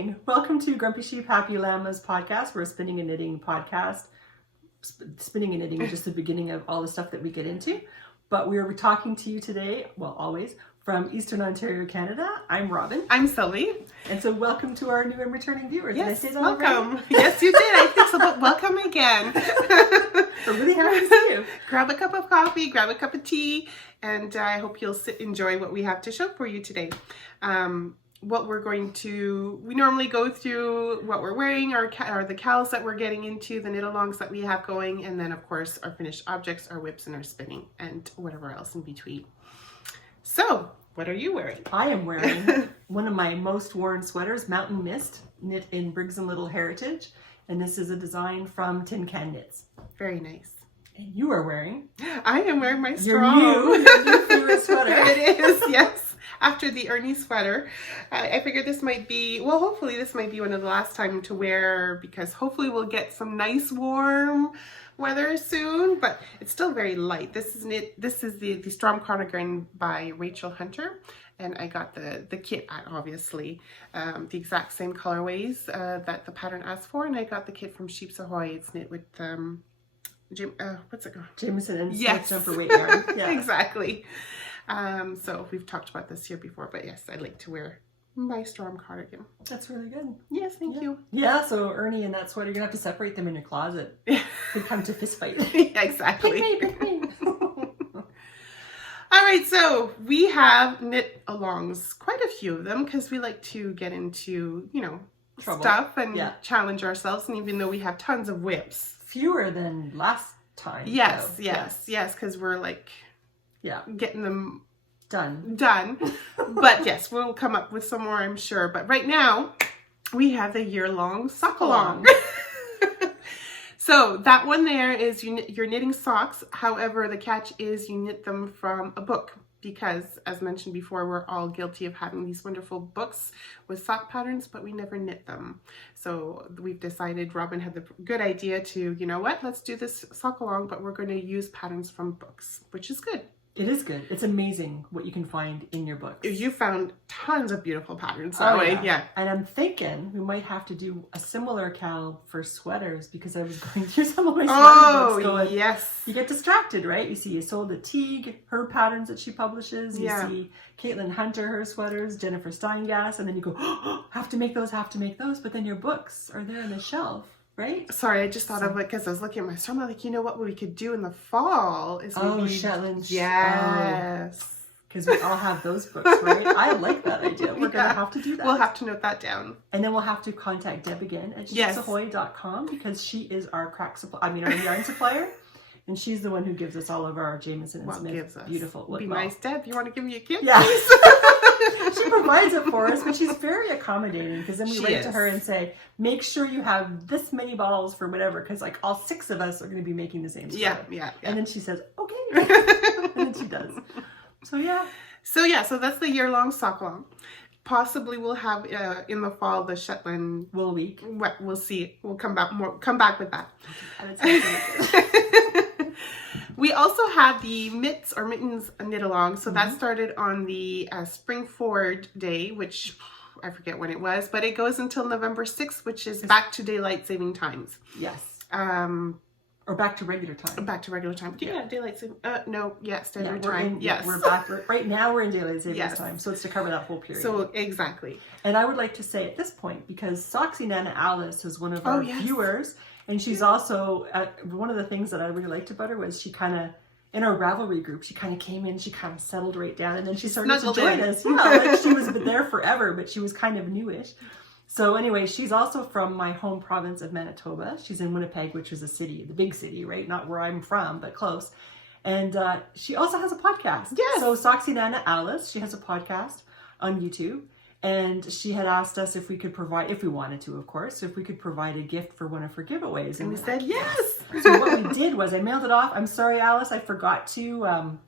morning. Welcome to Grumpy Sheep Happy Llamas podcast. We're a spinning and knitting podcast. Spinning and knitting is just the beginning of all the stuff that we get into. But we're talking to you today, well, always, from Eastern Ontario, Canada. I'm Robin. I'm Sylvie. And so welcome to our new and returning viewers. Yes, did I say that welcome. already? Yes, you did. I think so, but welcome again. We're really happy to see you. Grab a cup of coffee, grab a cup of tea, and I hope you'll enjoy what we have to show for you today. We normally go through what we're wearing, or the KALs that we're getting into, the knit-alongs that we have going, and then of course our finished objects, our whips and our spinning, and whatever else in between. So, what are you wearing? I am wearing one of my most worn sweaters, Mountain Mist, knit in Briggs & Little Heritage, and this is a design from Tin Can Knits. Very nice. And you are wearing? I am wearing my Your strong. your new favorite sweater. It is, yes. After the Ernie sweater, I figured this might be, well, hopefully this might be one of the last time to wear, because hopefully we'll get some nice warm weather soon, but it's still very light. This is the Storm Cardigan by Rachel Hunter, and I got the kit at, obviously, the exact same colorways that the pattern asked for, and I got the kit from Sheeps Ahoy. It's knit with what's it called? Jameson and Yes. Jumper weight yarn. Yeah. Exactly. So we've talked about this here before, but yes, I like to wear my Storm cardigan. That's really good. Yes, thank you. Yeah, so Ernie and that sweater, you're gonna have to separate them in your closet. Could come to fist fight. Yeah, exactly. Pick me. All right, so we have knit alongs, quite a few of them, because we like to get into, Trouble. stuff and Yeah. challenge ourselves. And even though we have tons of whips, Fewer than last time. yes, though. yes, because we're like, Yeah, getting them done. But yes, we'll come up with some more, I'm sure. But right now, we have the year-long sock along. So that one there is you're knitting socks. However, the catch is you knit them from a book, because as mentioned before, we're all guilty of having these wonderful books with sock patterns, but we never knit them. So we've decided, Robin had the good idea to, you know what, let's do this sock along, but we're going to use patterns from books, which is good. It is good. It's amazing what you can find in your books. You found tons of beautiful patterns that way. Yeah. And I'm thinking we might have to do a similar KAL for sweaters, because I was going through some of my sweater books going, yes. you get distracted, right? You see Isolde Teague, her patterns that she publishes. You see Caitlin Hunter, her sweaters, Jennifer Steingass, and then you go, oh, have to make those. But then your books are there on the shelf, right? Sorry, I just thought of it because I was looking at my storm. I'm like, you know what we could do in the fall is maybe... Shetland. Yes. Because we all have those books, right? I like that idea. We're going to have to do that. We'll have to note that down. And then we'll have to contact Deb again at sheepsahoy.com, because she is our our yarn supplier. And she's the one who gives us all of our Jameson and Smith beautiful. Be nice, Deb. You want to give me a gift? Yeah. She provides it for us, but she's very accommodating, because then we write to her and say, make sure you have this many balls for whatever, because like all 6 of us are going to be making the same sweater. Yeah. And then she says, okay. And then she does. So that's the year-long sock along. Possibly we'll have in the fall the Shetland Wool Week. We'll see. We'll come back with that. We also have the Mittens knit along. So that started on the Spring Forward Day, which I forget when it was, but it goes until November 6th, which is back to daylight saving times. Yes. Or back to regular time. Back to regular time. Yeah, daylight saving. Standard we're time. We're back. Right now we're in daylight savings time, so it's to cover that whole period. So exactly. And I would like to say at this point, because Soxy Nana Alice is one of our viewers, and she's also one of the things that I really liked about her was she kind of, in our Ravelry group, she kind of came in, she kind of settled right down, and then she started to join us. Yeah, like she was there forever, but she was kind of newish. So anyway, she's also from my home province of Manitoba. She's in Winnipeg, which is a city, the big city, right? Not where I'm from, but close. And she also has a podcast. Yes. So Soxy Nana Alice, she has a podcast on YouTube. And she had asked us if we could provide, if we wanted to, of course, if we could provide a gift for one of her giveaways. And we said yes. So what we did was I mailed it off. I'm sorry, Alice, I forgot to...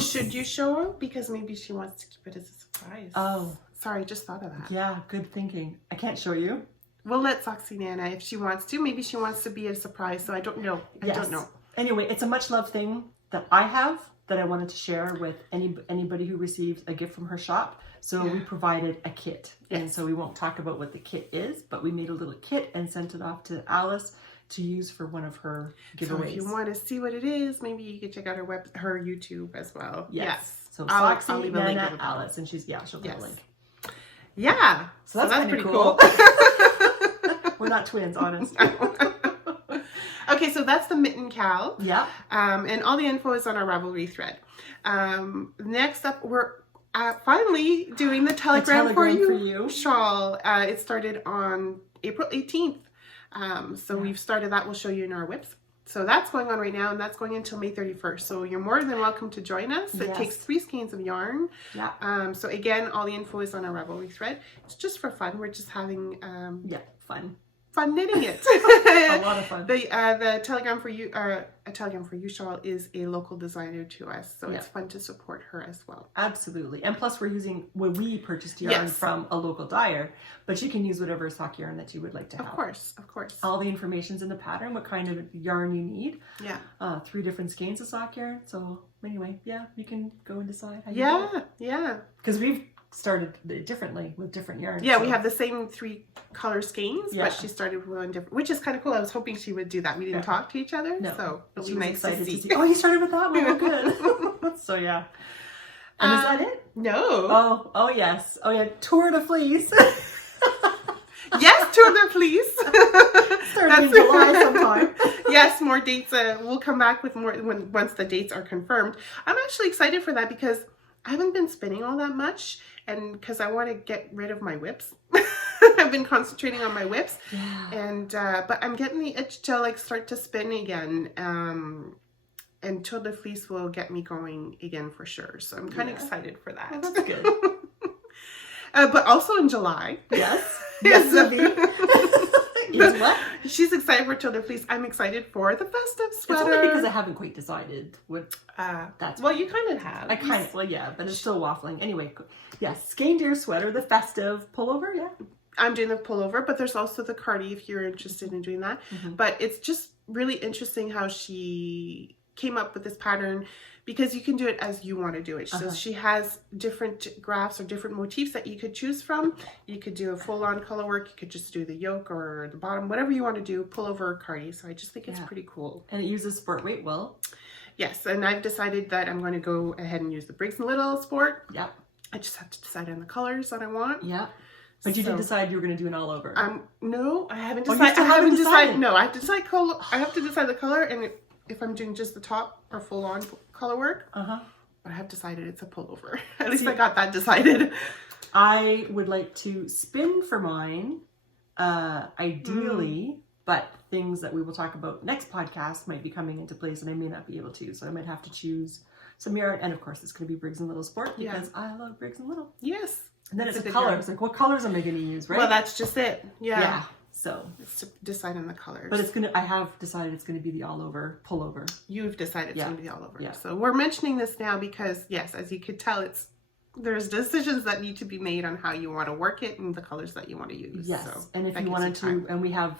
should you show her? Because maybe she wants to keep it as a surprise. Oh. Sorry, just thought of that. Yeah, good thinking. I can't show you. We'll let Soxy Nana if she wants to. Maybe she wants to be a surprise, so I don't know. I don't know. Anyway, it's a much loved thing. that I have that I wanted to share with anybody who received a gift from her shop. So we provided a kit. Yes. And so we won't talk about what the kit is, but we made a little kit and sent it off to Alice to use for one of her giveaways. So if you want to see what it is, maybe you can check out her YouTube as well. Yes. So I'll leave a link with Alice, and she'll give a link. Yeah. So that's pretty cool. We're not twins, honest. Okay, so that's the Mitten Cal. Yeah. And all the info is on our Ravelry thread. Next up, we're finally doing the Telegram for you shawl. It started on April 18th. We've started that. We'll show you in our whips. So that's going on right now, and that's going until May 31st. So you're more than welcome to join us. It takes 3 skeins of yarn. Yeah. So again, all the info is on our Ravelry thread. It's just for fun. We're just having fun knitting it. A lot of fun. The Telegram for You, a Telegram for You shawl is a local designer to us, so it's fun to support her as well. Absolutely, and plus we purchased yarn from a local dyer, but you can use whatever sock yarn that you would like to have. Of course. All the information's in the pattern, what kind of yarn you need. Yeah. 3 different skeins of sock yarn. So anyway, you can go and decide how you do it. Yeah. Because we've started differently with different yarns. Yeah, we have the same 3 color skeins, but she started with one different, which is kind of cool. I was hoping she would do that. We didn't talk to each other, so it'll be nice to see. Oh, you started with that one? Oh, good. So yeah. And is that it? No. Oh yes. Oh yeah. Tour de Fleece. Yes, Tour de Fleece. Starting in July sometime. Yes, more dates. We'll come back with more once the dates are confirmed. I'm actually excited for that because I haven't been spinning all that much, and because I want to get rid of my whips. I've been concentrating on my whips, and but I'm getting the itch to start to spin again. And Tour de Fleece will get me going again for sure. So I'm kind of excited for that. Well, that's good. But also in July. Yes. Is what? She's excited for Tour de Fleece. I'm excited for the festive sweater. It's only because I haven't quite decided what that's. Well, you kind of have. But it's still waffling. Anyway, yes, skein deer sweater, the festive pullover. Yeah, I'm doing the pullover, but there's also the cardi if you're interested in doing that. Mm-hmm. But it's just really interesting how she came up with this pattern, because you can do it as you want to do it. So she has different graphs or different motifs that you could choose from. You could do a full-on color work. You could just do the yoke or the bottom, whatever you want to do, pullover or cardi. So I just think it's pretty cool. And it uses sport weight wool. Yes, and I've decided that I'm going to go ahead and use the Briggs & Little sport. Yeah. I just have to decide on the colors that I want. Yeah. But you did decide you were going to do an all over. No, I haven't decided. I haven't decided. No, I have to decide color. I have to decide the color, and if I'm doing just the top or full-on color work. But I have decided it's a pullover. At least I got that decided. I would like to spin for mine, ideally, but things that we will talk about next podcast might be coming into place, and I may not be able to. So I might have to choose some yarn, and of course it's going to be Briggs & Little Sport, because I love Briggs & Little. Yes. And then it's the colors. Like, what colors am I going to use, right? Well, that's just it. Yeah. So it's to decide on the colors. But I have decided it's going to be the all over pullover. You've decided it's going to be all over. Yeah. So we're mentioning this now because, yes, as you could tell, there's decisions that need to be made on how you want to work it and the colors that you want to use. Yes. So and if you wanted to, and we have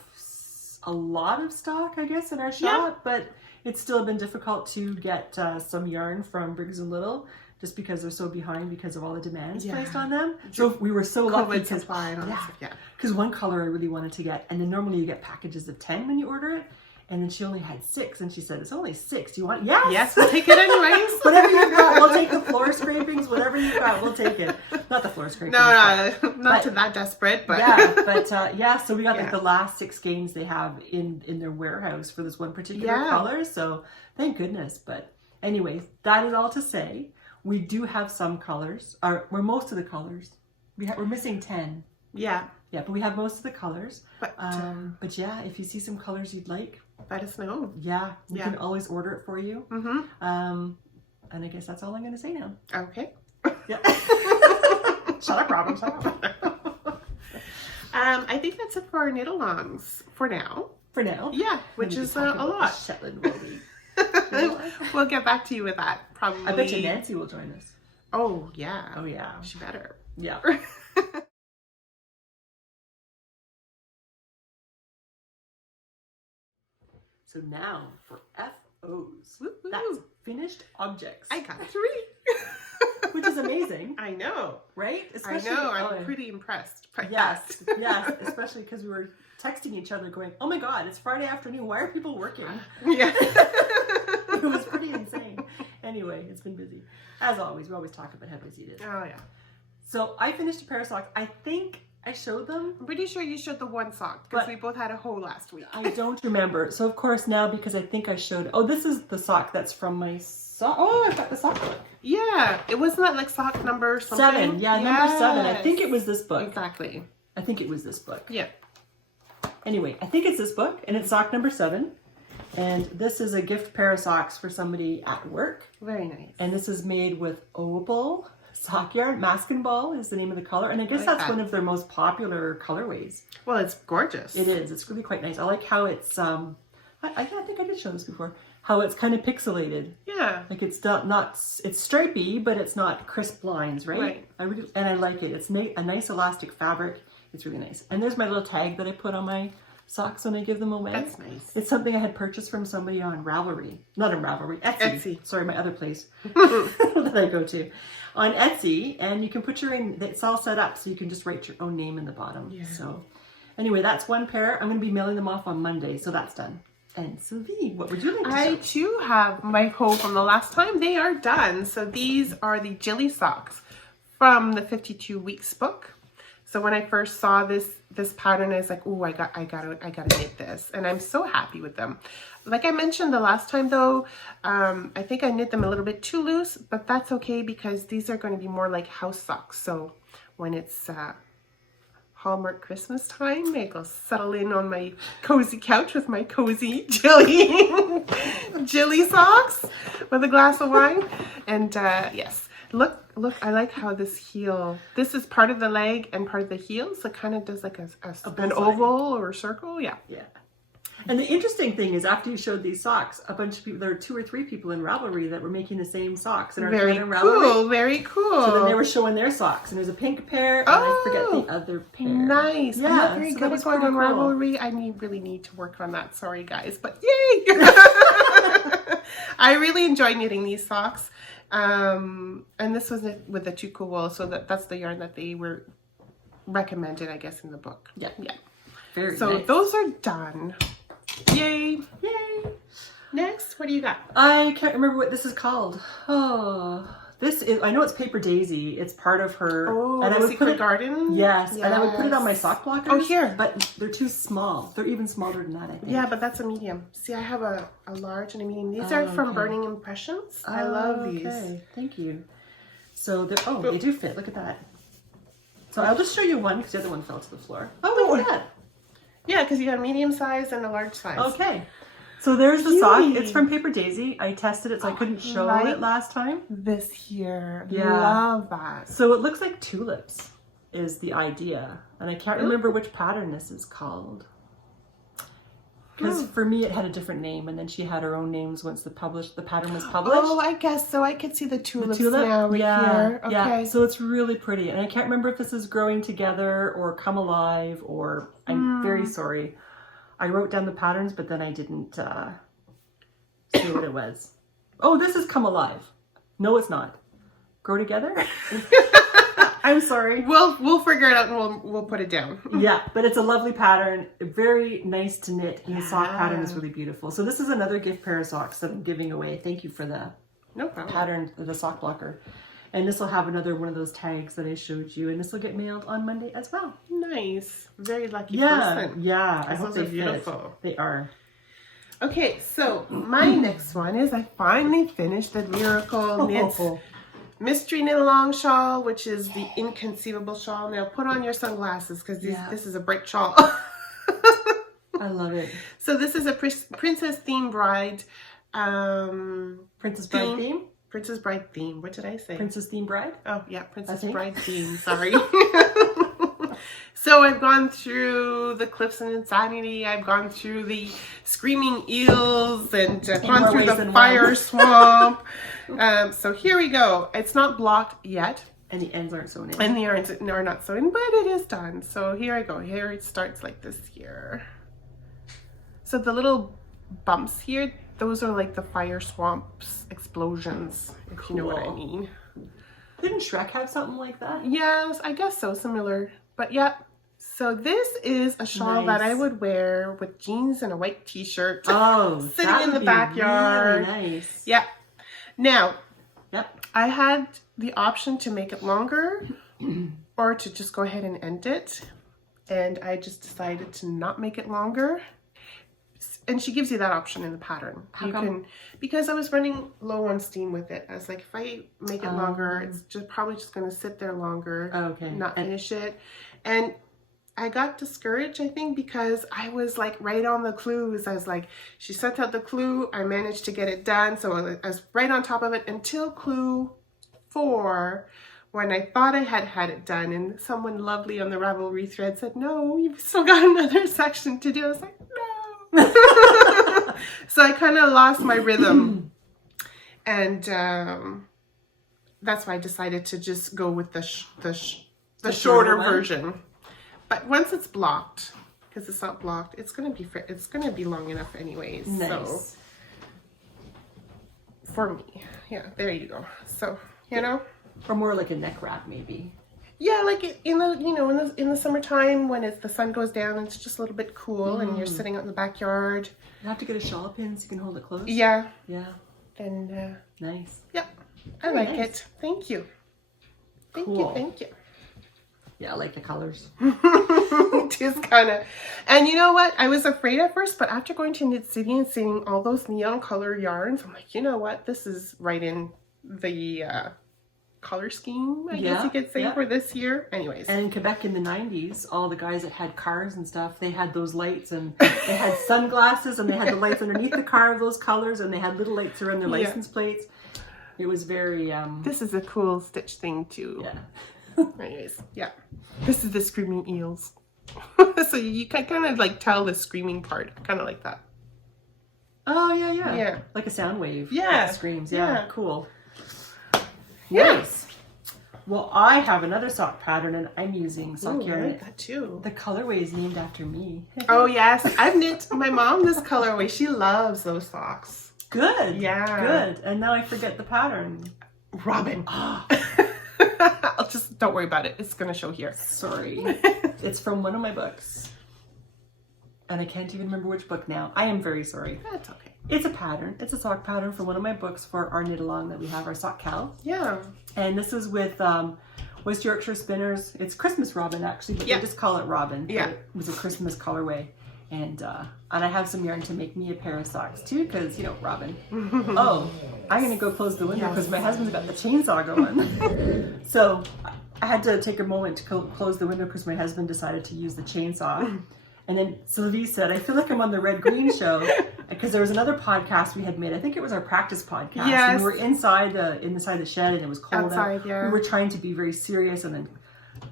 a lot of stock, I guess, in our shop, but it's still been difficult to get some yarn from Briggs & Little, just because they're so behind because of all the demands placed on them. So we were so lucky because one color I really wanted to get, and then normally you get packages of 10 when you order it, and then she only had 6, and she said, it's only 6. Do you want? Yes, we'll take it anyways. Whatever you've got, we'll take the floor scrapings. Whatever you've got, we'll take it. Not the floor scrapings. No, not to that desperate, but so we got the last 6 skeins they have in their warehouse for this one particular color. So thank goodness. But anyways, that is all to say. We do have some colors, or most of the colors. We're missing 10. Yeah, but we have most of the colors. But if you see some colors you'd like, let us know. Yeah, we can always order it for you. And I guess that's all I'm going to say now. Okay. Yeah. Shut up, Robin. Shut up. I think that's it for our knit-alongs for now. Yeah, which is a lot. Shetland will be. We'll get back to you with that, probably. I bet you Nancy will join us. Oh, yeah. Oh, yeah. She better. Yeah. So now for FOs. That's finished objects. I got 3. Which is amazing. I know. Right? Especially, I know. I'm pretty impressed. Yes. Yes. Especially because we were texting each other going, oh my God, it's Friday afternoon. Why are people working? Yeah. It was pretty insane. Anyway, it's been busy. As always, we always talk about how busy it is. Oh, yeah. So I finished a pair of socks. I think I showed them. I'm pretty sure you showed the one sock because we both had a hole last week. I don't remember. So of course now, because I think I showed, oh, this is the sock that's from my sock. Oh, I've got the sock book. Yeah. It wasn't that like sock number something? 7. Yeah, number 7. I think it was this book. Exactly. I think it was this book. Yeah. Anyway, I think it's this book and it's sock number 7. And this is a gift pair of socks for somebody at work. Very nice. And this is made with opal sock yarn. Masking ball is the name of the color. And I guess that's one of their most popular colorways. Well, it's gorgeous. It is. It's really quite nice. I like how it's, I think I did show this before, how it's kind of pixelated. Yeah. Like it's not it's stripy, but it's not crisp lines, right? Right. I like it. It's a nice elastic fabric. It's really nice. And there's my little tag that I put on my socks when I give them away. That's nice. It's something I had purchased from somebody on Ravelry. Not on Ravelry, Etsy. Sorry, my other place that I go to. On Etsy, and you can put it's all set up so you can just write your own name in the bottom. Yeah. So anyway, that's one pair. I'm going to be mailing them off on Monday, so that's done. And Sylvie, what would you like to show? I too have my haul from the last time. They are done. So these are the Jilly socks from the 52 Weeks book. So when I first saw this pattern, I was like, "Oh, I gotta knit this," and I'm so happy with them. Like I mentioned the last time, though, I think I knit them a little bit too loose, but that's okay because these are going to be more like house socks. So when it's Hallmark Christmas time, I go settle in on my cozy couch with my cozy Jilly socks with a glass of wine, and yes. Look, I like how this is part of the leg and part of the heel, so it kind of does like an oval or a circle, yeah. Yeah. And the interesting thing is after you showed these socks, a bunch of people, there were 2 or 3 people in Ravelry that were making the same socks. In our very cool, very cool. So then they were showing their socks, and there's a pink pair, and I forget the other pair. Nice. Yeah, I'm not very good at going on Ravelry. I really need to work on that, sorry guys, but yay! I really enjoy knitting these socks. And this was with the Tuco wool, so that's the yarn that they were recommended, I guess, in the book. Yeah. Yeah. Very so nice. Those are done. Yay. Yay. Next, what do you got? I can't remember what this is called. Oh, this is, I know it's Paper Daisy. It's part of her. Oh, and the Secret Garden? Yes, and I would put it on my sock blockers. Oh, here. But they're too small. They're even smaller than that, I think. Yeah, but that's a medium. See, I have a large and a medium. These are from Burning Impressions. I love these. Okay, thank you. So, they do fit. Look at that. So I'll just show you one because the other one fell to the floor. Oh, look at that. Yeah, because you have medium size and a large size. Okay. So there's the sock. It's from Paper Daisy. I tested it, so I couldn't show it last time. This here. Yeah. Love that. So it looks like tulips is the idea. And I can't remember which pattern this is called. Because for me it had a different name, and then she had her own names once the pattern was published. Oh, I guess so. I could see the tulips now right here. Okay. Yeah, so it's really pretty. And I can't remember if this is Growing Together or Come Alive, or I'm very sorry. I wrote down the patterns, but then I didn't see what it was. Oh, this is Come Alive. No, it's not. Grow Together? I'm sorry. We'll figure it out and we'll put it down. Yeah, but it's a lovely pattern. Very nice to knit, and the sock pattern is really beautiful. So this is another gift pair of socks that I'm giving away. Thank you for the pattern, the sock blocker. And this will have another one of those tags that I showed you, and this will get mailed on Monday as well. Nice. Very lucky person. Yeah. I hope those they are beautiful. They are. Okay, so my next one is I finally finished the Miracle Knits Mystery Knit Along shawl, which is the Inconceivable shawl. Now put on your sunglasses because this is a bright shawl. I love it. So this is a Princess Theme Bride. Princess Bride theme? Princess Bride theme. What did I say? Princess Theme Bride? Oh, yeah. Princess Bride theme. Sorry. So I've gone through the Cliffs and Insanity. I've gone through the Screaming Eels and gone through the Fire Swamp. So here we go. It's not blocked yet. And the ends aren't sewn in. And the ends are not sewn in, but it is done. So here I go. Here it starts like this here. So the little bumps here, those are like the fire swamps explosions, if you know what I mean. Didn't Shrek have something like that? Yes, I guess so, similar. But yeah, so this is a shawl that I would wear with jeans and a white t-shirt. Oh, sitting in the backyard. Really nice. Yeah. Now, yep. I had the option to make it longer or to just go ahead and end it. And I just decided to not make it longer. And she gives you that option in the pattern. How come? Because I was running low on steam with it. I was like, if I make it longer, it's just probably just going to sit there longer. Okay. Not finish it. And I got discouraged, I think, because I was like right on the clues. I was like, she sent out the clue. I managed to get it done. So I was right on top of it until clue 4, when I thought I had it done. And someone lovely on the Ravelry thread said, no, you've still got another section to do. I was like, no. So I kind of lost my rhythm. And that's why I decided to just go with the shorter version. But once it's blocked, because it's not blocked, it's gonna be long enough anyways. Nice. So for me, yeah, there you go. So you know, or more like a neck wrap, maybe. Yeah, like in the summertime when the sun goes down, it's just a little bit cool, and you're sitting out in the backyard. You have to get a shawl pin so you can hold it close. Yeah. Yeah. And nice. Yeah, I like it. Thank you. Thank you. Yeah, I like the colors. Just kind of, and you know what? I was afraid at first, but after going to Knit City and seeing all those neon color yarns, I'm like, you know what? This is right in the color scheme, I guess you could say, for this year. Anyways. And in Quebec in the 90s, all the guys that had cars and stuff, they had those lights, and they had sunglasses, and they had the lights underneath the car of those colors, and they had little lights around their license plates. It was very... This is a cool stitch thing too. Yeah. Anyways, yeah. This is the screaming eels. So you can kind of like tell the screaming part. I kind of like that. Oh, yeah. Like a sound wave. Yeah. That screams. Yeah. Cool. Yeah. Nice. Well, I have another sock pattern, and I'm using sock yarn. I like that too. The colorway is named after me. Oh, yes. I've knit my mom this colorway. She loves those socks. Good. Yeah. Good. And now I forget the pattern. Robin. I'll just, don't worry about it. It's going to show here. Sorry. It's from one of my books. And I can't even remember which book now. I am very sorry. That's okay. It's a pattern. It's a sock pattern from one of my books for our knit along that we have, our Sock KAL. Yeah. And this is with West Yorkshire Spinners. It's Christmas Robin, actually, but they just call it Robin. Yeah. It was a Christmas colorway. And I have some yarn to make me a pair of socks too, because, you know, Robin. Oh, I'm going to go close the window because my husband's got the chainsaw going. So I had to take a moment to close the window because my husband decided to use the chainsaw. And then Sylvie said, I feel like I'm on the Red Green Show, because there was another podcast we had made. I think it was our practice podcast. Yes. And we were inside the shed, and it was cold outside. out. Yeah. We were trying to be very serious and then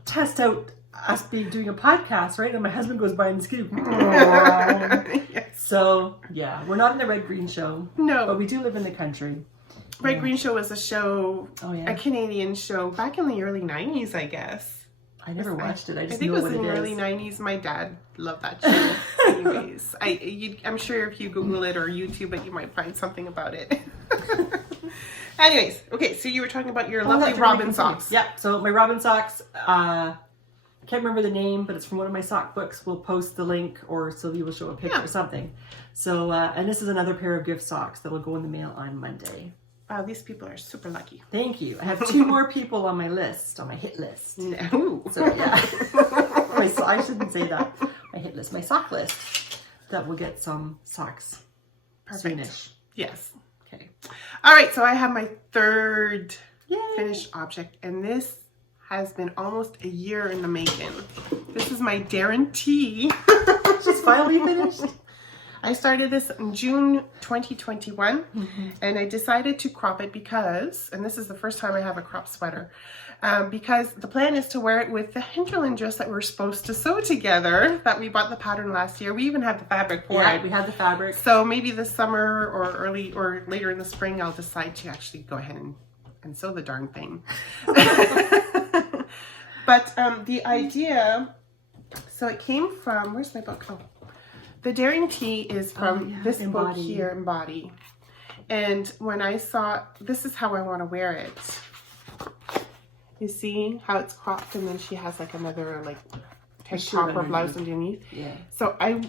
test out us doing a podcast, right? And my husband goes by and skip. Yes. So yeah, we're not in the Red Green Show. No. But we do live in the country. Red Green Show was a show, a Canadian show back in the early 90s, I guess. I never watched it. I just think know it was what in the early 90s. My dad loved that show. Anyways, I'm sure if you Google it or YouTube it, you might find something about it. Anyways, okay, so you were talking about your lovely Robin socks. Yeah, so my Robin socks, I can't remember the name, but it's from one of my sock books. We'll post the link, or Sylvie will show a picture or something. So, and this is another pair of gift socks that will go in the mail on Monday. Wow, these people are super lucky. Thank you. I have 2 more people on my list, on my hit list. No. So yeah, I shouldn't say that. My hit list, my sock list, that will get some socks. Perfect. Soonish. Yes. Okay. All right, so I have my third finished object, and this has been almost a year in the making. This is my Darren T. She's finally finished. I started this in June 2021, and I decided to crop it because, and this is the first time I have a crop sweater, because the plan is to wear it with the hinterland dress that we're supposed to sew together, that we bought the pattern last year. We even had the fabric for it. Yeah, we had the fabric. So maybe this summer or later in the spring, I'll decide to actually go ahead and sew the darn thing. But the idea, so it came from, where's my book? Oh. The Daring Tee is from this book Embody. here, Embody. And when I saw, this is how I want to wear it. You see how it's cropped, and then she has like another like tank top or blouse underneath. Yeah. So I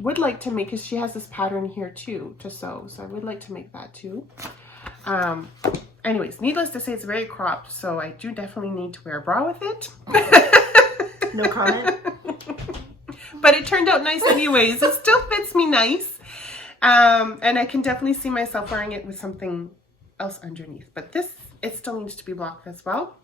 would like to make, because she has this pattern here too to sew. So I would like to make that too. Anyways, needless to say, it's very cropped. So I do definitely need to wear a bra with it. No comment. But it turned out nice anyways. It still fits me nice. And I can definitely see myself wearing it with something else underneath. But this, it still needs to be blocked as well.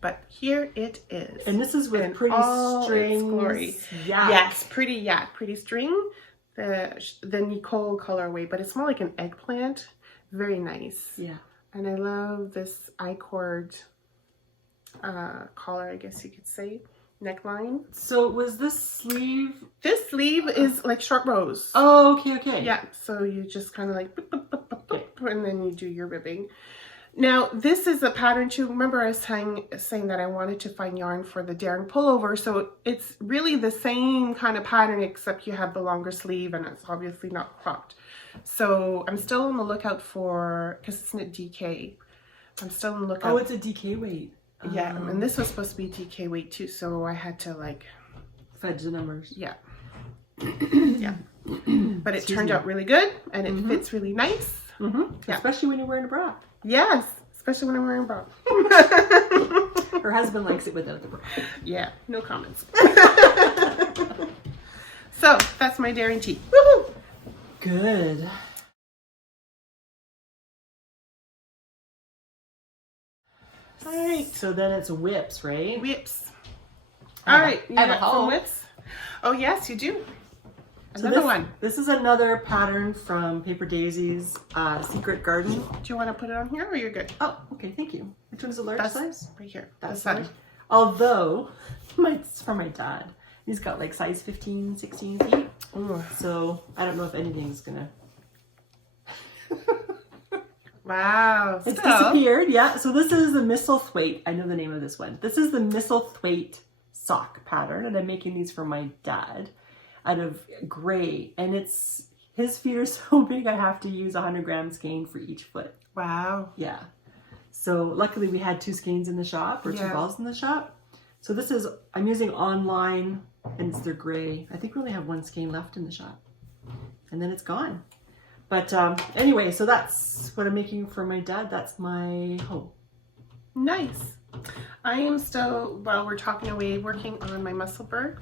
But here it is. And this is with pretty strings. Glory. Yeah. Yes, pretty string. The Nicole colorway, but it's more like an eggplant. Very nice. Yeah. And I love this I-cord collar, I guess you could say. Neckline. So was this sleeve? This sleeve is like short rows. Oh, okay. Yeah, so you just kind of like, boop, boop, boop, boop, boop, and then you do your ribbing. Now, this is a pattern too. Remember I was saying that I wanted to find yarn for the Daring pullover. So it's really the same kind of pattern, except you have the longer sleeve and it's obviously not cropped. So I'm still on the lookout for, because it's knit DK. I'm still on the lookout. Oh, it's a DK weight. Yeah, and this was supposed to be DK weight too, so I had to like fudge the numbers. Yeah. Yeah. But it turned out really good, and it fits really nice. Yeah. Especially when you're wearing a bra. Yes, especially when I'm wearing a bra. Her husband likes it without the bra. Yeah, no comments. So that's my Daring Tee. Woohoo! Good. All right, so then it's whips, right? Whips. All right, you I have a got some haul. whips? Oh yes, you do. So Another one. This is another pattern from Paper Daisy's Secret Garden. Do you want to put it on here, or you're good? Oh, okay, thank you. Which one is a large size? Right here. That's This one. large. Although, it's for my dad. He's got like size 15, 16 feet. Ooh. So I don't know if anything's gonna... Wow. It's disappeared, yeah. So this is the Misselthwaite. I know the name of this one. This is the Misselthwaite sock pattern, and I'm making these for my dad out of gray. And it's, his feet are so big, I have to use 100 gram skein for each foot. Wow. Yeah. So luckily we had 2 skeins in the shop, or 2 balls in the shop. So this is, I'm using online, and it's their gray. I think we only have 1 skein left in the shop, and then it's gone. But anyway, so that's what I'm making for my dad. That's my hoe. Nice. I am still, while we're talking away, working on my Musselburgh.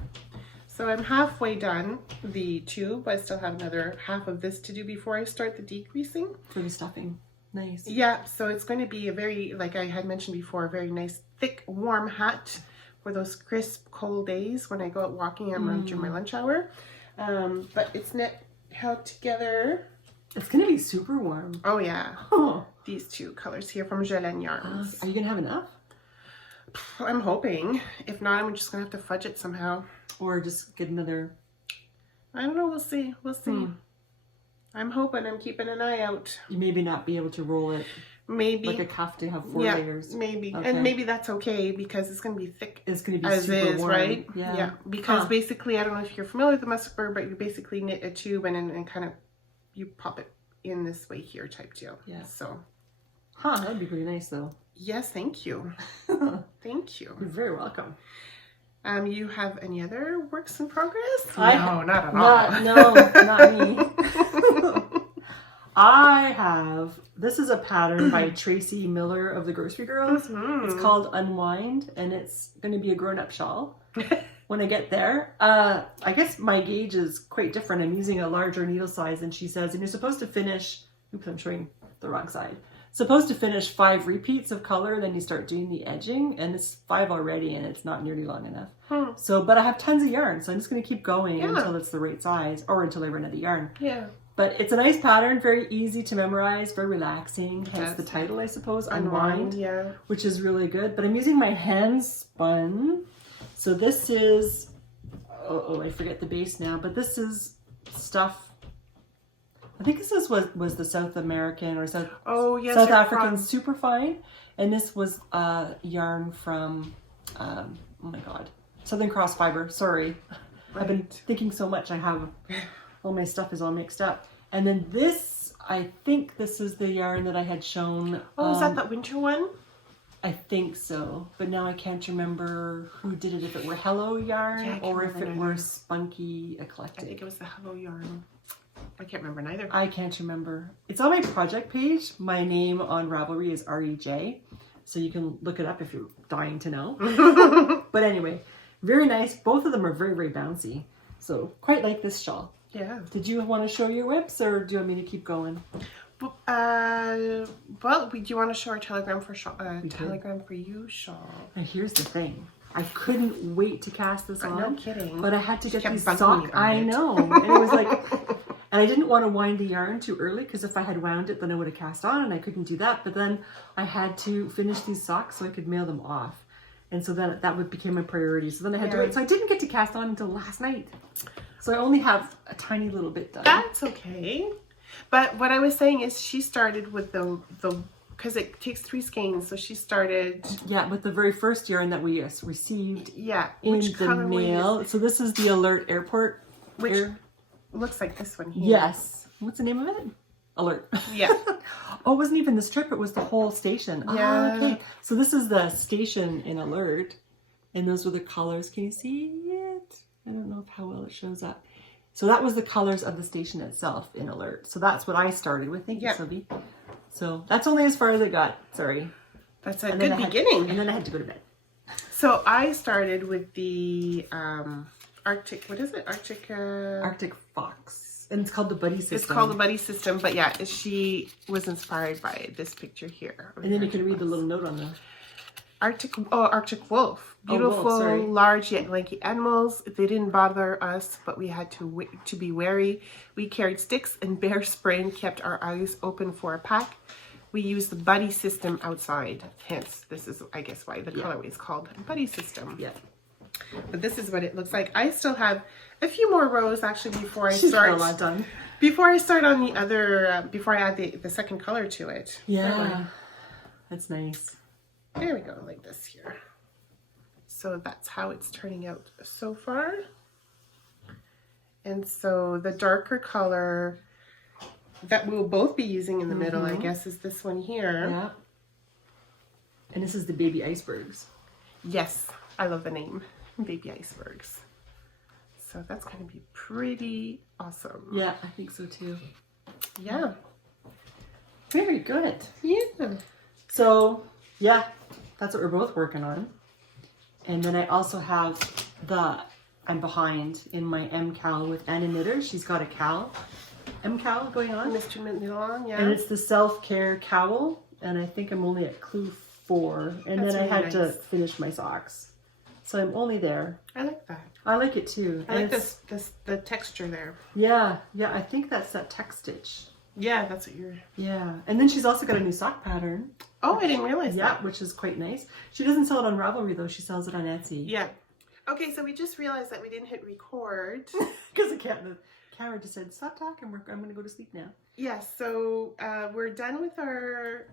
So I'm halfway done the tube. I still have another half of this to do before I start the decreasing. For the stuffing. Nice. Yeah, so it's going to be a very, like I had mentioned before, a very nice, thick, warm hat for those crisp, cold days when I go out walking and run during my lunch hour. But it's knit held together. It's going to be super warm. Oh, yeah. Oh. These 2 colors here from Jelen Yarns. Are you going to have enough? I'm hoping. If not, I'm just going to have to fudge it somehow. Or just get another... I don't know. We'll see. We'll see. I'm hoping. I'm keeping an eye out. You maybe not be able to roll it Maybe. like a cuff to have 4 layers. Maybe. Okay. And maybe that's okay because it's going to be thick. It's going to be as super is, warm. right? Yeah. Because basically, I don't know if you're familiar with the Musselburgh, but you basically knit a tube and kind of, you pop it in this way here type deal. Yeah. So. Huh, that'd be pretty nice though. Yes, thank you. Thank you. You're very welcome. You have any other works in progress? No, not at all. No, not me. I have, this is a pattern by Tracy Miller of the Grocery Girls. It's called Unwind, and it's going to be a grown-up shawl when I get there. I guess my gauge is quite different. I'm using a larger needle size than she says, and you're supposed to finish, oops, I'm showing the wrong side. Supposed to finish 5 repeats of color, then you start doing the edging, and it's 5 already, and it's not nearly long enough. So, but I have tons of yarn, so I'm just going to keep going until it's the right size, or until I run out of yarn. Yeah. But it's a nice pattern, very easy to memorize, very relaxing, hence the title, I suppose, Unwind, which is really good. But I'm using my hand spun. So this is, I forget the base now, but this is stuff, I think this was the South American or South African Superfine. And this was yarn from, oh my God, Southern Cross Fibre, sorry. I've been thinking so much. I have all my stuff is all mixed up. And then this, I think this is the yarn that I had shown. Oh, is that the winter one? I think so, but now I can't remember who did it. If it were Hello Yarn or if it were Spunky Eclectic. I think it was the Hello Yarn. I can't remember neither. I can't remember. It's on my project page. My name on Ravelry is REJ, so you can look it up if you're dying to know. But anyway, very nice. Both of them are very, very bouncy. So quite like this shawl. Yeah. Did you want to show your whips, or do you want me to keep going? Well, do you want to show our telegram for telegram for you shawl? Now here's the thing. I couldn't wait to cast this on. No kidding. But I had to get these socks. I know. And it was like, and I didn't want to wind the yarn too early, because if I had wound it, then I would have cast on, and I couldn't do that. But then I had to finish these socks so I could mail them off. And so then that became my priority. So then I had to wait. So I didn't get to cast on until last night. So I only have a tiny little bit done. That's okay. But what I was saying is she started with the because it takes 3 skeins, so she started with the very first yarn that we received in the mail. So this is the Alert Airport, which looks like this one here. Yes. What's the name of it? Alert. Yeah. Oh, it wasn't even the strip, it was the whole station. Yeah. Okay. So this is the station in Alert, and those were the colors. Can you see it? I don't know how well it shows up. So that was the colors of the station itself in Alert. So that's what I started with. Thank you, Sylvie. So that's only as far as I got. Sorry. That's a good beginning. And then I had to go to bed. So I started with the Arctic, what is it? Arctic Fox. And it's called the Buddy System. It's called the Buddy System, but yeah, she was inspired by this picture here. And then you can read the little note on the Arctic wolf. Beautiful, large yet lanky animals. They didn't bother us, but we had to be wary. We carried sticks and bear spray and kept our eyes open for a pack. We used the Buddy System outside. Hence, this is, I guess, why the colorway is called Buddy System. Yeah. But this is what it looks like. I still have a few more rows actually before I start. Got a lot done. Before I start on the other, before I add the second color to it. Yeah. That's nice. There we go, like this here. So that's how it's turning out so far. And so the darker color that we'll both be using in the middle, I guess, is this one here. Yeah. And this is the Baby Icebergs. Yes, I love the name, Baby Icebergs. So that's going to be pretty awesome. Yeah, I think so too. Yeah. Very good. Yeah. So, yeah, that's what we're both working on. And then I also have I'm behind in my M-Cal with Anna Knitter. She's got a M-Cal going on. Mr. Knittalong, yeah. And it's the self-care cowl. And I think I'm only at clue 4. And That's then I really had to finish my socks. So I'm only there. I like that. I like it too. I like the texture there. Yeah, I think that's that text stitch. Yeah, that's what you're... Yeah. And then she's also got a new sock pattern. Oh, I didn't realize that. Yeah, which is quite nice. She doesn't sell it on Ravelry though. She sells it on Etsy. Yeah. Okay, so we just realized that we didn't hit record. Because the camera just said, stop talking. I'm going to go to sleep now. Yes, so we're done with our...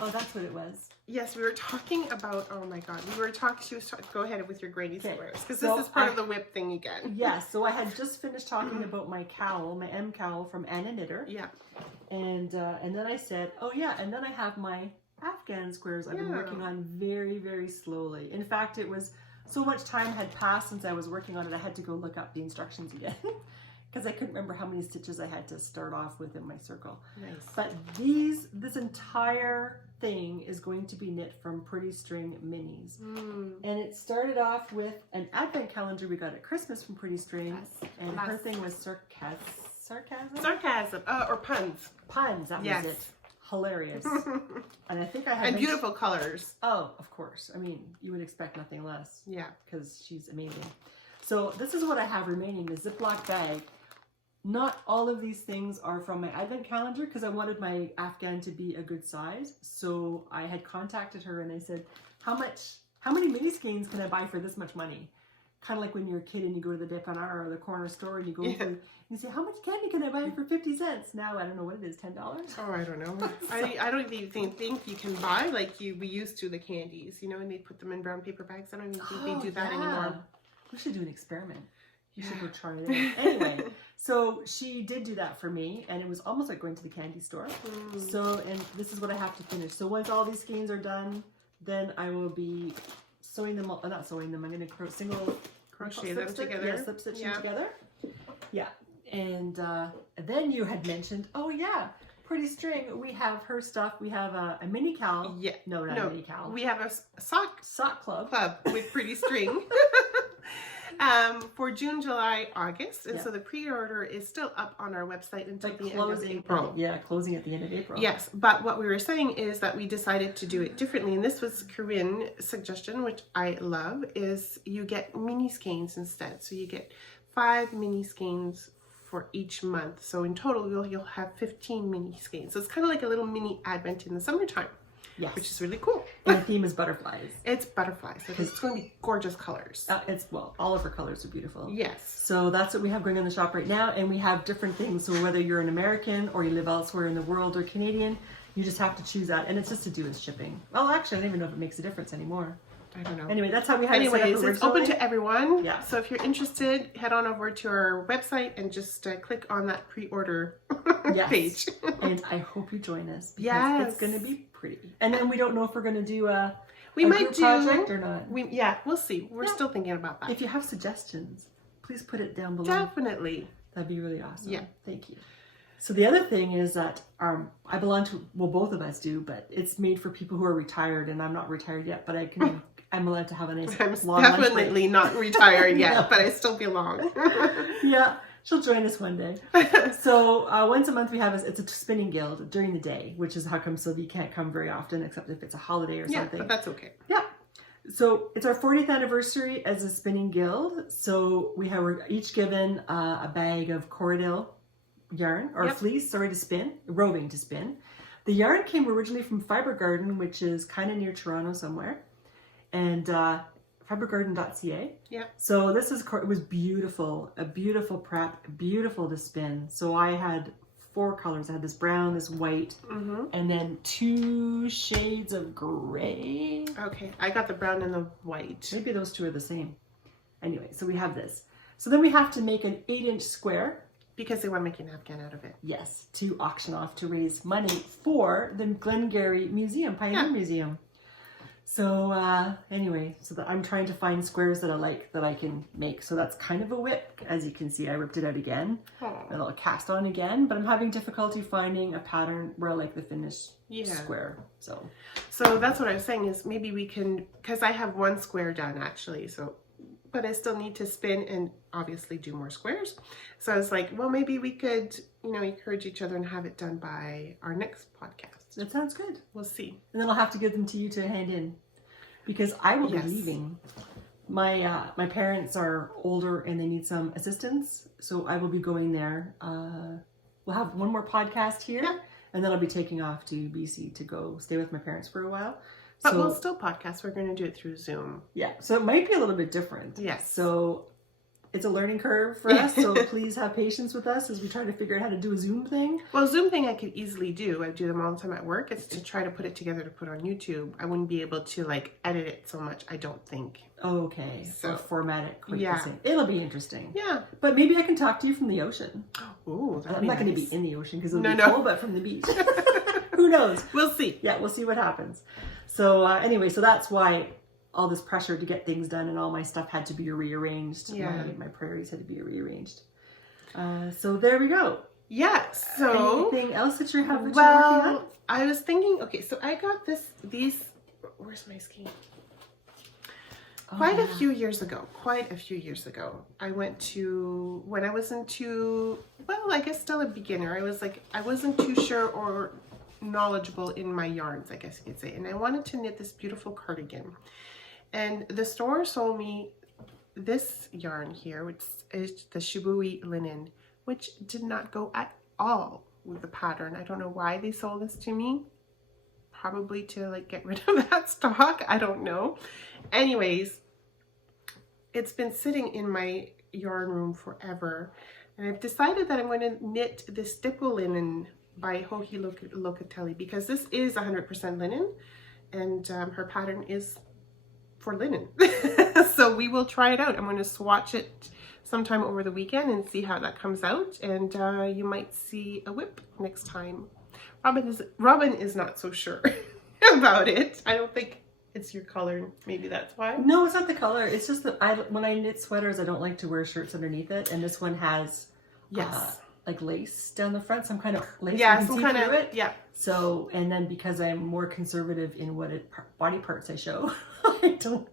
Oh, that's what it was. Yes, we were talking about... Oh my God. We were talking... She was talking... Go ahead with your granny squares. Because so this is part of the whip thing again. Yeah, so I had just finished talking about my cowl, my M cowl from Anna Knitter. Yeah. And then I said, oh yeah, and then I have my Afghan squares I've been working on very, very slowly. In fact, it was so much time had passed since I was working on it, I had to go look up the instructions again. Because I couldn't remember how many stitches I had to start off with in my circle. Nice. But this entire thing is going to be knit from Pretty String Minis. And it started off with an advent calendar we got at Christmas from Pretty String. Yes. And her thing was sarcasm? Sarcasm, or puns. Puns, that was it. Hilarious. And I think I had... And beautiful colors. Oh, of course. I mean, you would expect nothing less. Yeah. Because she's amazing. So this is what I have remaining, the Ziploc bag. Not all of these things are from my advent calendar because I wanted my Afghan to be a good size. So I had contacted her and I said, how many mini skeins can I buy for this much money? Kind of like when you're a kid and you go to the dépanneur or the corner store and you go and you say, how much candy can I buy for 50 cents? Now, I don't know what it is, $10? Oh, I don't know. I don't even think you can buy like we used to the candies, you know, and they put them in brown paper bags. I don't even think they do that anymore. We should do an experiment. You should go try it out. Anyway, so she did do that for me, and it was almost like going to the candy store. So, and this is what I have to finish. So once all these skeins are done, then I will be sewing them, not sewing them, I'm going to single crochet them together. Yeah, slip stitch them together. Yeah. And then you had mentioned, oh yeah, Pretty String, we have her stuff. We have a mini cowl. Yeah. No, not a mini cowl. We have a sock club with Pretty String. For June, July, August. And so the pre-order is still up on our website until the end of April. Yeah, closing at the end of April. Yes, but what we were saying is that we decided to do it differently, and this was Corinne's suggestion, which I love, is you get mini skeins instead. So you get 5 mini skeins for each month. So in total, you'll have 15 mini skeins. So it's kind of like a little mini advent in the summertime. Yes. Which is really cool. And the theme is butterflies. It's butterflies. Because it's going to be gorgeous colors. All of her colors are beautiful. Yes. So that's what we have going on the shop right now. And we have different things. So whether you're an American or you live elsewhere in the world or Canadian, you just have to choose that. And it's just to do with shipping. Well, actually, I don't even know if it makes a difference anymore. I don't know. Anyway, that's how we have it set up originally. It's open to everyone. Yeah. So if you're interested, head on over to our website and just click on that pre-order page. And I hope you join us because it's going to be pretty. And then we don't know if we're going to do a group project or not. We'll see. We're still thinking about that. If you have suggestions, please put it down below. Definitely. That'd be really awesome. Yeah. Thank you. So the other thing is that I belong to, well, both of us do, but it's made for people who are retired, and I'm not retired yet, but I'm allowed to have a nice long lunch break. Definitely not retired yet, but I still belong. Yeah, she'll join us one day. So once a month we have it's a spinning guild during the day, which is how come Sylvie can't come very often, except if it's a holiday or something. Yeah, but that's okay. Yeah. So it's our 40th anniversary as a spinning guild. So we're each given a bag of corridel yarn or fleece, roving to spin. The yarn came originally from Fibre Garden, which is kind of near Toronto somewhere, and fibregarden.ca. Yeah. So it was beautiful, a beautiful prep, beautiful to spin. So I had 4 colors. I had this brown, this white, and then 2 shades of gray. Okay, I got the brown and the white. Maybe those 2 are the same. Anyway, so we have this. So then we have to make an 8-inch square. Because they want to make an afghan out of it. Yes, to auction off to raise money for the Glengarry Museum, Pioneer Museum. So anyway, I'm trying to find squares that I like that I can make. So that's kind of a whip. As you can see, I ripped it out again. And I'll cast on again, but I'm having difficulty finding a pattern where I like the finished square. So that's what I was saying is maybe we can, because I have 1 square done actually, but I still need to spin and obviously do more squares. So I was like, well, maybe we could, encourage each other and have it done by our next podcast. That sounds good. We'll see. And then I'll have to give them to you to hand in because I will be leaving. My parents are older and they need some assistance. So I will be going there. We'll have one more podcast here and then I'll be taking off to BC to go stay with my parents for a while. But we'll still podcast. We're going to do it through Zoom. Yeah. So it might be a little bit different. Yes. So it's a learning curve for us. So please have patience with us as we try to figure out how to do a Zoom thing. Well, Zoom thing I could easily do. I do them all the time at work. It's to try to put it together to put on YouTube. I wouldn't be able to edit it so much, I don't think. Okay. So format it quite the same. It'll be interesting. Yeah. But maybe I can talk to you from the ocean. Ooh, I'm not going to be in the ocean because it'll be cold, but from the beach. Who knows? We'll see. Yeah, we'll see what happens. So anyway, so that's why all this pressure to get things done and all my stuff had to be rearranged. Yeah. My prairies had to be rearranged. So there we go. Yeah. So anything else that you're working on? I was thinking, okay, so I got these, where's my skein? Quite a few years ago, I went to, when I was I guess still a beginner, I wasn't too sure or knowledgeable in my yarns, I guess you could say, and I wanted to knit this beautiful cardigan. And the store sold me this yarn here, which is the Shibui linen, which did not go at all with the pattern. I don't know why they sold this to me. Probably to get rid of that stock. I don't know. Anyways, it's been sitting in my yarn room forever. And I've decided that I'm going to knit this Dipple linen by Hohi Locatelli because this is 100% linen and her pattern is for linen. So we will try it out. I'm going to swatch sometime over the weekend and see how that comes out. And you might see a whip next time. Robin is not so sure about it. I don't think it's your color. Maybe that's why. No, it's not the color. It's just that when I knit sweaters, I don't like to wear shirts underneath it. And this one has like lace down the front, some kind of lace. Yeah, some kind of it. Yeah. So, and then because I'm more conservative in what body parts I show, I don't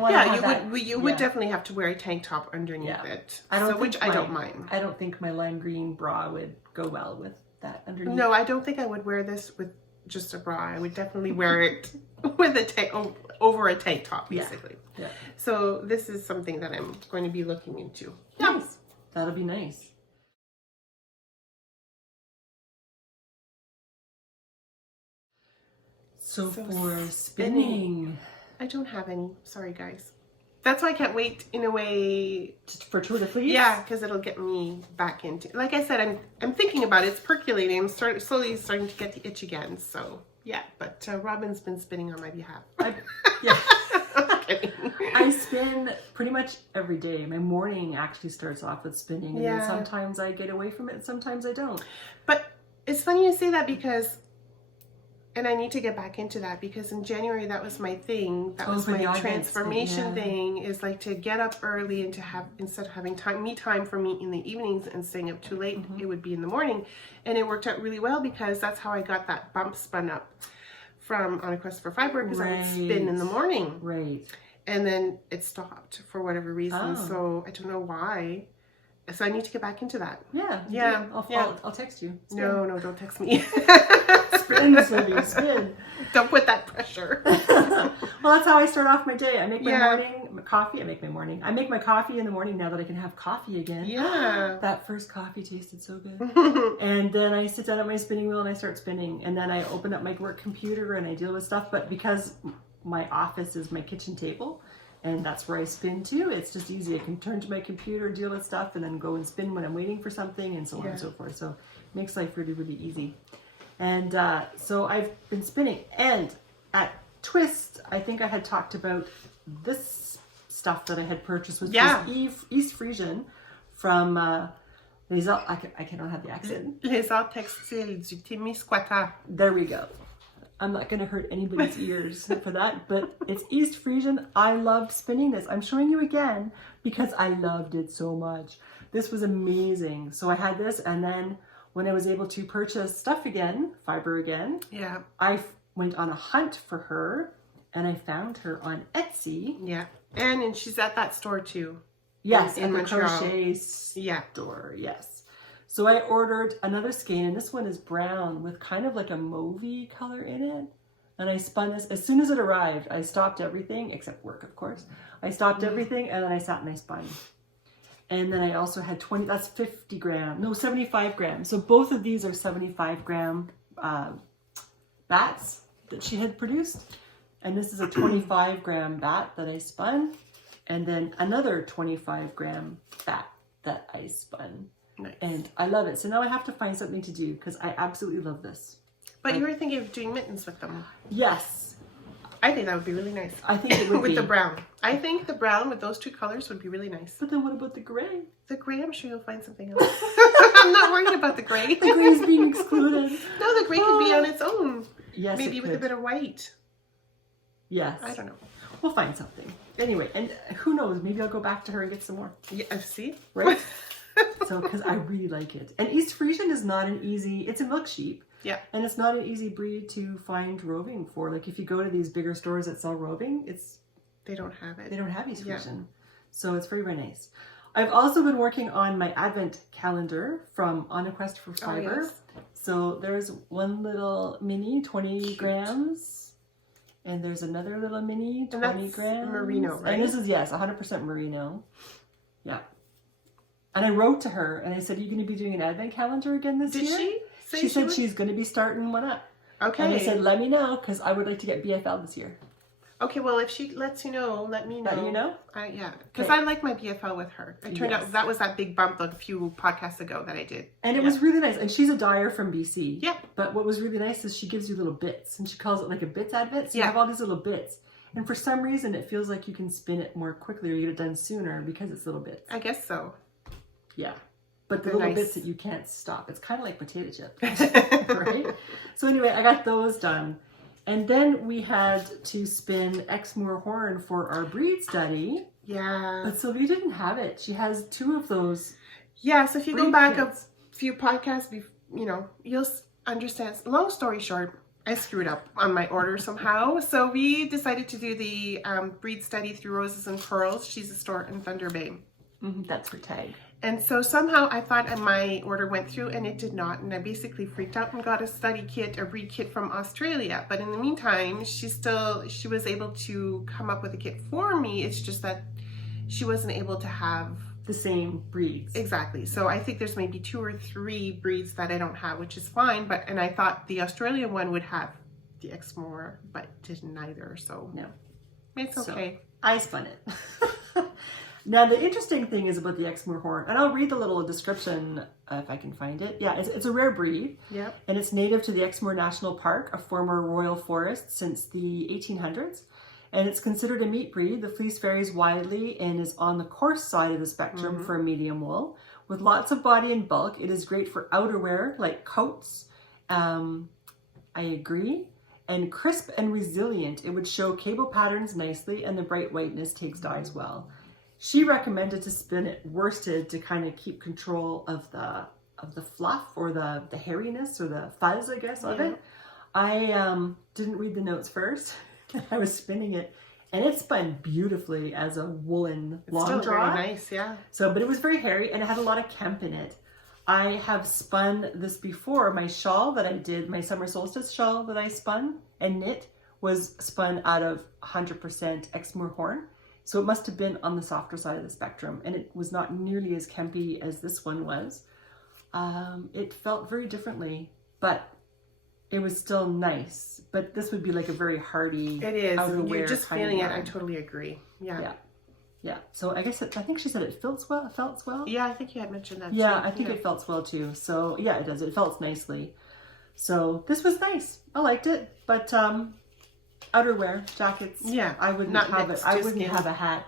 want to have that. You would definitely have to wear a tank top underneath it. I don't mind. I don't think my lime green bra would go well with that underneath. No, I don't think I would wear this with just a bra. I would definitely wear it with a tank over a tank top, basically. Yeah. So this is something that I'm going to be looking into. Nice. That'll be nice. So for spinning, I don't have any. Sorry, guys. That's why I can't wait, in a way, for Tour de Fleece. Yeah, because it'll get me back into. Like I said, I'm thinking about it. It's percolating. I'm slowly starting to get the itch again. So yeah, but Robin's been spinning on my behalf. I spin pretty much every day. My morning actually starts off with spinning, and then sometimes I get away from it, and sometimes I don't. But it's funny you say that because. And I need to get back into that because in January, that was my thing. That was my transformation thing, is like to get up early and to have, instead of having me time for me in the evenings and staying up too late, it would be in the morning. And it worked out really well because that's how I got that bump spun up from On a Quest for Fiber, because I would spin in the morning. Right. And then it stopped for whatever reason. So I don't know why. So I need to get back into that. Yeah. I'll text you. Spin. No, don't text me. Spin, Sylvia, spin. Don't put that pressure. Well, that's how I start off my day. I make my coffee. I make my coffee in the morning now that I can have coffee again. Yeah. That first coffee tasted so good. And then I sit down at my spinning wheel and I start spinning. And then I open up my work computer and I deal with stuff. But because my office is my kitchen table, and that's where I spin too, it's just easy. I can turn to my computer, deal with stuff, and then go and spin when I'm waiting for something, and so on and so forth. So it makes life really, really easy. And so I've been spinning. And at Twist, I think I had talked about this stuff that I had purchased, which was East Frisian from les Arts, I cannot have the accent. Les Arts Textiles de Témiscouga. There we go. I'm not going to hurt anybody's ears for that, but it's East Frisian. I loved spinning this. I'm showing you again because I loved it so much. This was amazing. So I had this, and then when I was able to purchase stuff again, fiber again, I went on a hunt for her, and I found her on Etsy. Yeah, and she's at that store too. Yes, in the Montreal. crochet store, yes. So I ordered another skein, and this one is brown with kind of like a mauvey color in it. And I spun this. As soon as it arrived, I stopped everything, except work, of course. I stopped everything, and then I sat and I spun. And then I also had 75 grams. So both of these are 75 gram bats that she had produced. And this is a 25 gram bat that I spun. And then another 25 gram bat that I spun. Nice. And I love it. So now I have to find something to do because I absolutely love this. But you were thinking of doing mittens with them. Yes. I think that would be really nice. I think it would with be. the brown. I think the brown with those two colors would be really nice. But then what about the gray? The gray, I'm sure you'll find something else. I'm not worried about the gray. The gray is being excluded. No, the gray could be on its own. Yes, maybe with a bit of white. Yes. I don't know. We'll find something. Anyway, and who knows? Maybe I'll go back to her and get some more. Yeah, see? Right? So, because I really like it. And East Frisian is not an easy, it's a milk sheep. Yeah. And it's not an easy breed to find roving for. Like if you go to these bigger stores that sell roving, they don't have it. They don't have East Frisian. So it's very, very nice. I've also been working on my advent calendar from On a Quest for Fiber. Yes. So there's one little mini, 20 grams. And there's another little mini, 20 grams. Merino, right? And this is, 100% merino. Yeah. And I wrote to her and I said, are you going to be doing an advent calendar again this year? Did she? She said she's going to be starting one up. Okay. And I said, let me know because I would like to get BFL this year. Okay, well, if she lets you know, let me know. Let you know? Yeah, because I like my BFL with her. It turned out that was that big bump like a few podcasts ago that I did. And it was really nice. And she's a dyer from BC. Yeah. But what was really nice is she gives you little bits. And she calls it like a bits advent. So you have all these little bits. And for some reason, it feels like you can spin it more quickly or you get it done sooner because it's little bits. I guess so. Yeah. But the They're little nice. bits that you can't stop. It's kind of like potato chips, right? So anyway, I got those done. And then we had to spin Exmoor horn for our breed study. Yeah. But Sylvia didn't have it. She has 2 of those. Yeah, so if you go breed back kits. a few podcasts, you'll understand. Long story short, I screwed up on my order somehow. So we decided to do the breed study through Roses and Pearls. She's a store in Thunder Bay. That's her tag. And so somehow I thought my order went through and it did not. And I basically freaked out and got a study kit, a breed kit from Australia. But in the meantime, she was able to come up with a kit for me. It's just that she wasn't able to have the same breeds. Exactly. So I think there's maybe 2 or 3 breeds that I don't have, which is fine. And I thought the Australian one would have the Exmoor, but didn't either. So no, it's okay. So I spun it. Now the interesting thing is about the Exmoor horn, and I'll read the little description if I can find it. Yeah, it's a rare breed. Yep. And it's native to the Exmoor National Park, a former royal forest since the 1800s. And it's considered a meat breed. The fleece varies widely and is on the coarse side of the spectrum for a medium wool. With lots of body and bulk, it is great for outerwear like coats. I agree. And crisp and resilient. It would show cable patterns nicely and the bright whiteness takes dyes well. She recommended to spin it worsted to kind of keep control of the fluff or the hairiness or the fuzz, I guess, of it. I didn't read the notes first. I was spinning it, and it spun beautifully as a woolen long draw. Very nice, yeah. So, but it was very hairy, and it had a lot of kemp in it. I have spun this before. My shawl that I did, my summer solstice shawl that I spun and knit, was spun out of 100% Exmoor horn. So it must have been on the softer side of the spectrum, and it was not nearly as kempy as this one was. It felt very differently, but it was still nice. But this would be like a very hardy. It is. Outerwear You're just kind of feeling it. yarn. I totally agree. Yeah. Yeah. So I guess I think she said it felts well. Yeah, I think you had mentioned that. Yeah, too. I think it felts well too. So yeah, it does. It felts nicely. So this was nice. I liked it. But outerwear, jackets. Yeah, I wouldn't not have it. next I to wouldn't skin. have a hat.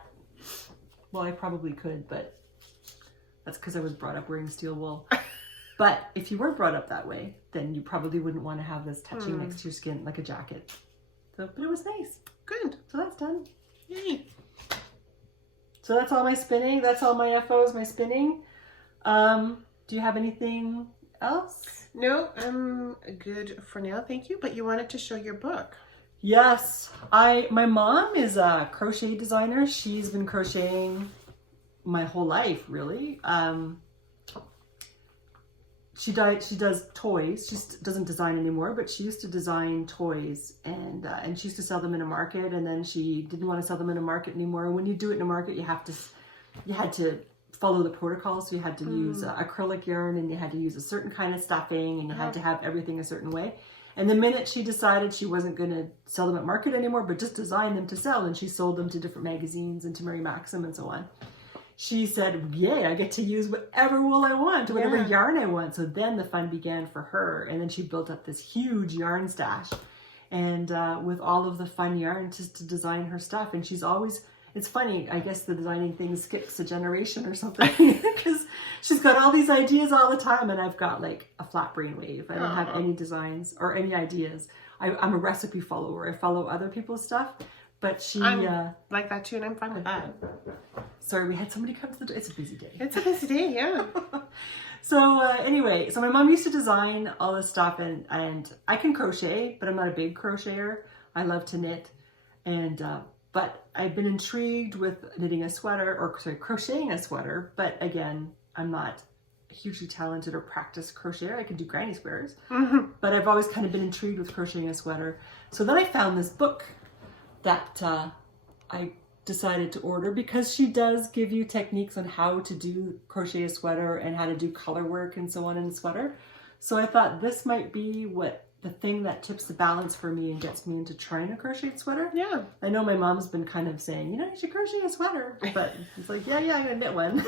Well, I probably could, but that's because I was brought up wearing steel wool. But if you weren't brought up that way, then you probably wouldn't want to have this touching next to your skin like a jacket. So, but it was nice. Good. So that's done. Yay. So that's all my spinning. That's all my FOs, my spinning. Do you have anything else? No, I'm good for now. Thank you. But you wanted to show your book. Yes. My mom is a crochet designer. She's been crocheting my whole life, really. She does toys. She doesn't design anymore, but she used to design toys, and she used to sell them in a market, and then she didn't want to sell them in a market anymore. And when you do it in a market, you had to follow the protocol. So you had to use acrylic yarn, and you had to use a certain kind of stuffing, and you had to have everything a certain way. And the minute she decided she wasn't going to sell them at market anymore, but just design them to sell, and she sold them to different magazines and to Mary Maxim and so on, she said, yay, I get to use whatever wool I want, whatever yarn I want. So then the fun began for her. And then she built up this huge yarn stash, and with all of the fun yarn just to design her stuff. And she's always, it's funny, I guess the designing thing skips a generation or something, because she's got all these ideas all the time, and I've got like a flat brain wave. I don't have any designs or any ideas. I'm a recipe follower. I follow other people's stuff. But she... I'm like that too, and I'm fine with that. Sorry, we had somebody come to the door. It's a busy day. It's a busy day, yeah. So anyway, so my mom used to design all this stuff, and I can crochet, but I'm not a big crocheter. I love to knit, and but I've been intrigued with knitting a sweater, or sorry, crocheting a sweater. But again, I'm not hugely talented or practiced crocheter. I can do granny squares, but I've always kind of been intrigued with crocheting a sweater. So then I found this book that I decided to order, because she does give you techniques on how to do crochet a sweater and how to do color work and so on in a sweater. So I thought this might be the thing that tips the balance for me and gets me into trying a crocheted sweater. Yeah. I know my mom's been kind of saying, you should crochet a sweater, but it's like, yeah, I'm gonna knit one.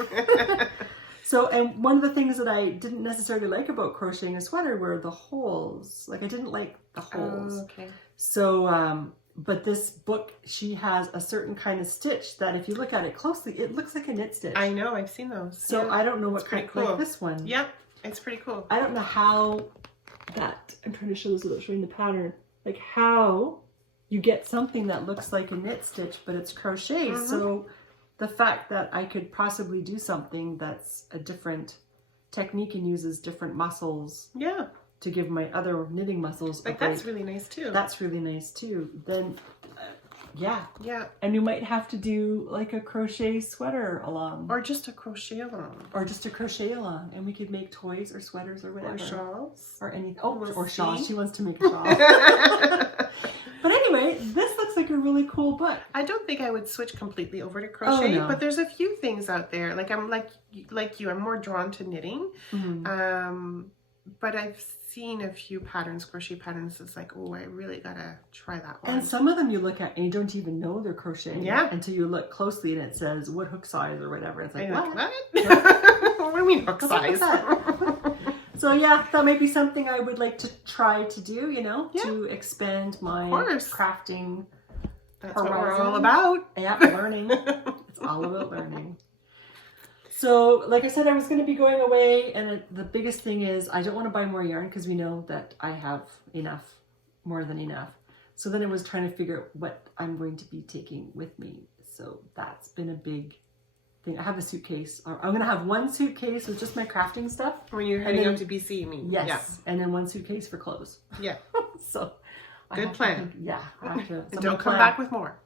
So, and one of the things that I didn't necessarily like about crocheting a sweater were the holes. Like, I didn't like the holes. Oh, okay. So, But this book, she has a certain kind of stitch that if you look at it closely, it looks like a knit stitch. I know, I've seen those. So yeah. I don't know what pretty kind, cool. like this one. Yep, it's pretty cool. I don't know how that, I'm trying to show this without showing the pattern, like how you get something that looks like a knit stitch, but it's crochet. So the fact that I could possibly do something that's a different technique and uses different muscles. Yeah. To give my other knitting muscles like that's really nice too. That's really nice too. Then, yeah. Yeah. And you might have to do like a crochet sweater along. Or just a crochet along. Or just a crochet along. And we could make toys or sweaters or whatever. Or shawls. Or anything. Oh, we'll or see. shawls. She wants to make a shawl. But anyway, this looks like a really cool book. I don't think I would switch completely over to crochet, no. but there's a few things out there. Like I'm like you, I'm more drawn to knitting. But I've seen a few patterns, crochet patterns. It's like, oh, I really gotta try that one. And some of them you look at and you don't even know they're crocheting. Yeah. Until you look closely and it says what hook size or whatever. It's like, what? What do you mean hook size? So yeah, that might be something I would like to try to do, you know, to expand my crafting. That's what we're all about. Yeah, learning. It's all about learning. So, like I said, I was going to be going away, and the biggest thing is I don't want to buy more yarn because we know that I have enough, more than enough. So then I was trying to figure out what I'm going to be taking with me. So that's been a big thing. I have a suitcase. I'm going to have one suitcase with just my crafting stuff. When you're heading out to BC, you mean? Yes. Yeah. And then one suitcase for clothes. Yeah. So. Good plan. Yeah. I have to, and don't come back with more.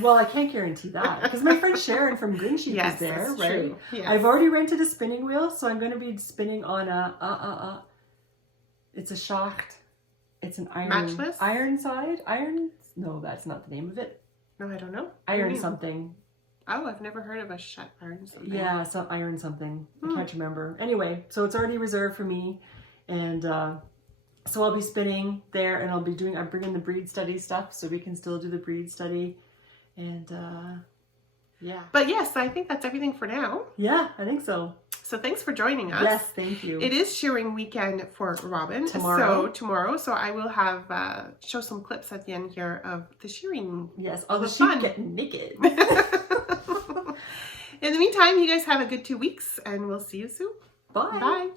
Well, I can't guarantee that because my friend Shearing from Green Sheep is there, right? True. Yes. I've already rented a spinning wheel, so I'm going to be spinning on it's a Schacht. It's an iron. Matchless? Iron? No, that's not the name of it. No, I don't know. Iron something. Oh, I've never heard of a shut iron something. Yeah, some iron something. I can't remember. Anyway, so it's already reserved for me, and so I'll be spinning there, and I'm bringing the breed study stuff, so we can still do the breed study. And yeah. But yes, I think that's everything for now. Yeah, I think so. So thanks for joining us. Yes, thank you. It is shearing weekend for Robin. Tomorrow. So I will have show some clips at the end here of the shearing. Yes, all the sheep getting naked. In the meantime, you guys have a good 2 weeks, and we'll see you soon. Bye. Bye.